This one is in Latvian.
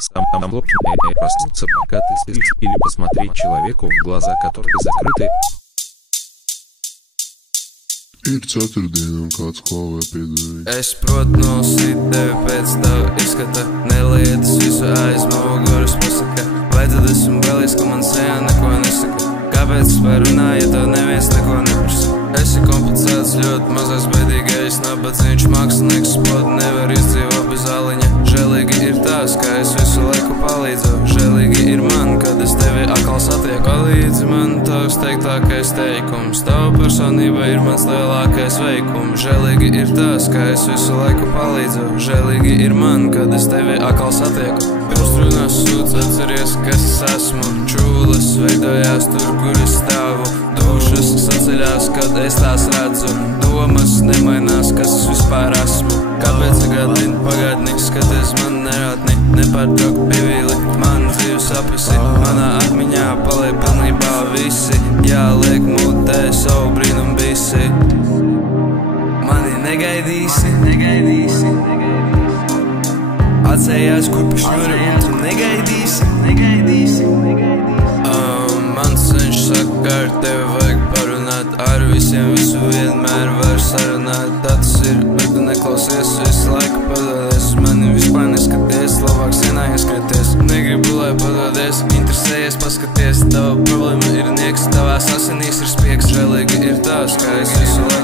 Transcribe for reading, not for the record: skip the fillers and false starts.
Самое сложное проснуться, пока ты спишь, или посмотреть человеку в глаза, которые закрыты. Ir ceturtdiena un kāds klāvē pie durvīm. Es protu nosīt tevi pēc tava izskata, nelietas visu aiz muguras pasaka. Vai tad esmu vēlies, ka man sejā neko nesaka? Kāpēc es runāju, ja tev neviens neko neprasa? Esi komplicēts, ļoti mazais bēdīgais nabadzīgs mākslinieks, spodu nevar izdzīvot bez aliņa. Žēlīgi ir tās, ka es visu laiku palīdzu. Žēlīgi ir man, kad es tevi atkal satieku. Palīdzi man tavs teiktākais teikums, tava personība ir mans lielākais veikums. Žēlīgi ir tās, ka es visu laiku palīdzu. Žēlīgi ir man, kad es tevi atkal satieku. Pirms runās sūdz, atceries, kas es esmu. Čūlas veidojās tur, kur es stāvu. Dušas saceļās, kad es tās redzu. Domas nemainās, kas es vispār esmu. Kāpēc sagādini pagādni, skaties man nerātni. Nepārtrauk pivīli, man dzīves apisi. Manā atmiņā paliek pilnībā visi. Jāliek mutē savu brīnumu bisi. Mani negaidīsi, negaidīsi. Atsējās kurpi šņuri un tu negaidīsi, negaidīsi. Mans viņš saka, ar tevi vajag parunāt. Ar visiem visu vienmēr var sarunāt. Tas ir, bet tu neklausies, visu laiku padodies. Mani vispār neskaties, labāk sienā ieskaties. Negribu, lai padodies, interesējies, paskaties. Tava problēma ir nieks, tavās asinīs ir spiegs. Žēlīgi ir tās, ka es visu laiku